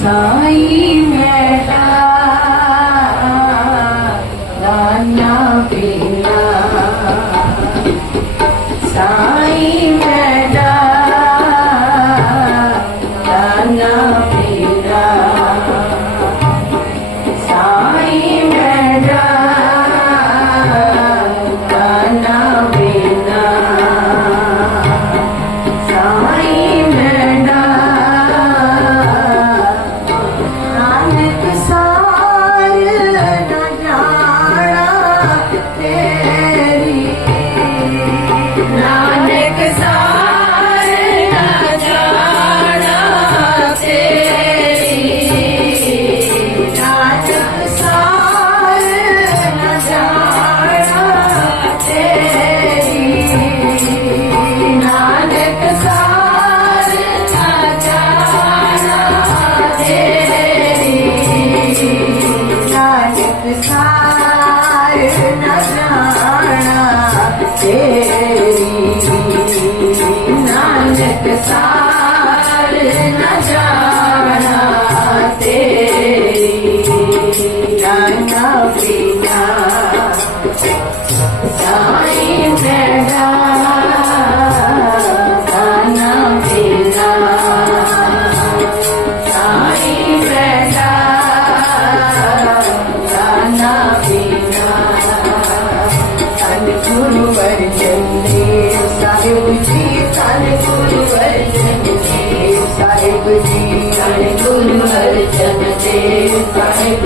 साईं मेटा love you. na na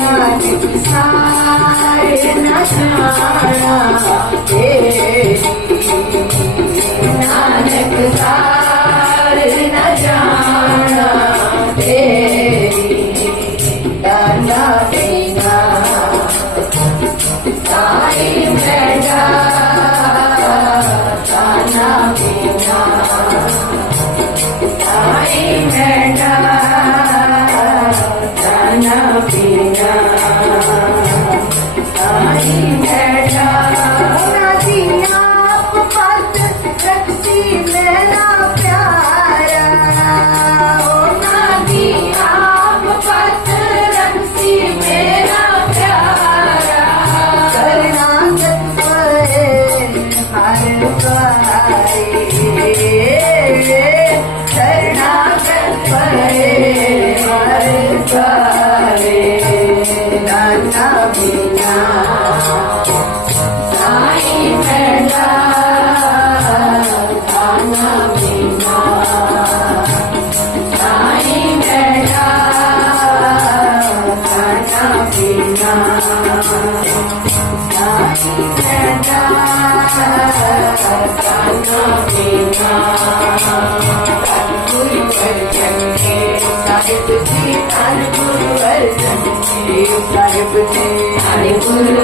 Hey, hey, hey, hey, hey, hey, hey, যায় அடிபட்டு